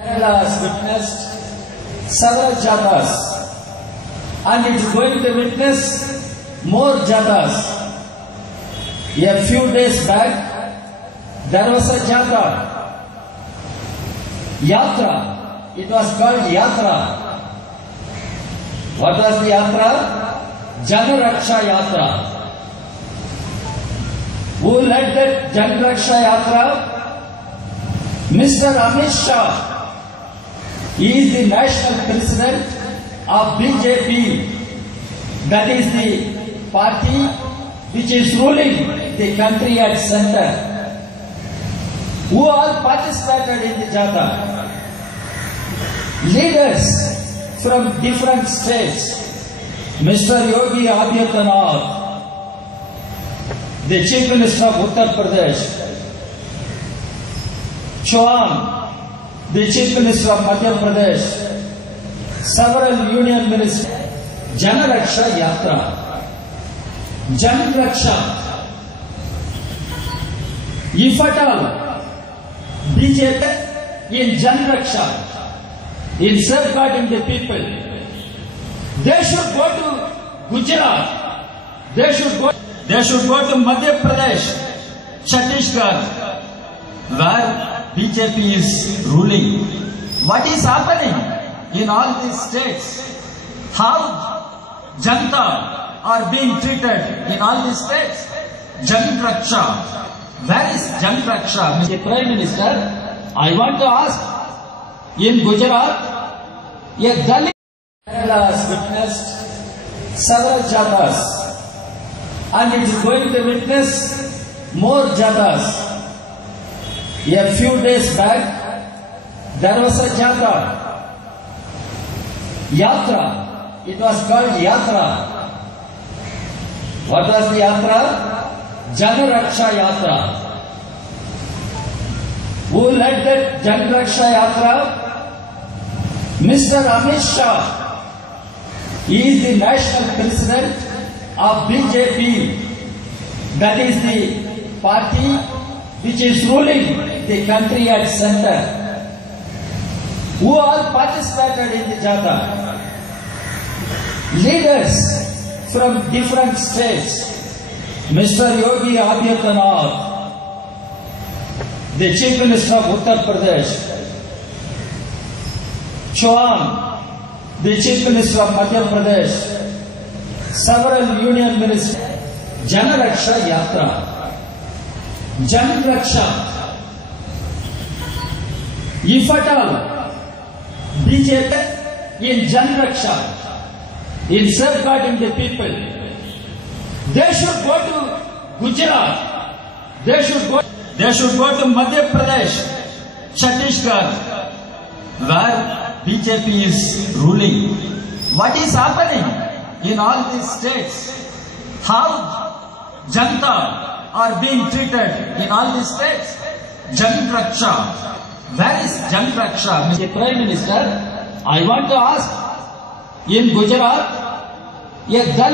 Kerala has witnessed several jatas and it is going to witness more jatas. A few days back, there was a jata, Yatra. It was called Yatra. What was the Yatra? Janaraksha Yatra. Who led that Janaraksha Yatra? Mr. Amit Shah. He is the national president of BJP. That is the party which is ruling the country at center. Who all participated in the Jata? Leaders from different states. Mr. Yogi Adityanath, the Chief Minister of Uttar Pradesh. Chauhan, the Chief Minister of Madhya Pradesh. Several Union Ministers. Janaraksha Yatra. Janaraksha. If at all, BJP in Janaraksha, in safeguarding the people, they should go to Gujarat, they should go to Madhya Pradesh, Chhattisgarh, where BJP is ruling. What is happening in all these states? How Janta are being treated in all these states? Janaraksha. Where is Janaraksha? Mr. Prime Minister, I want to ask, in Gujarat, a Dalit Kerala has witnessed several jatas and it is going to witness more jatas. A few days back, there was a jata, Yatra. It was called Yatra. What was the Yatra? Janaraksha Yatra. Who led that Janaraksha Yatra? Mr. Amit Shah. He is the national president of BJP. That is the party which is ruling the country at center. Who all participated in the Jata? Leaders from different states. Mr. Yogi Adityanath, the Chief Minister of Uttar Pradesh. Chauhan, the Chief Minister of Madhya Pradesh. Several Union Ministers. Janaraksha Yatra. Janaraksha. If at all, BJP in Janaraksha, in safeguarding the people, they should go to Gujarat, they should go to Madhya Pradesh, Chhattisgarh, where BJP is ruling. What is happening in all these states? How Janta are being treated in all these states? Janaraksha. Where is Janaraksha? Mr. Prime Minister, I want to ask, in Gujarat, a Dalit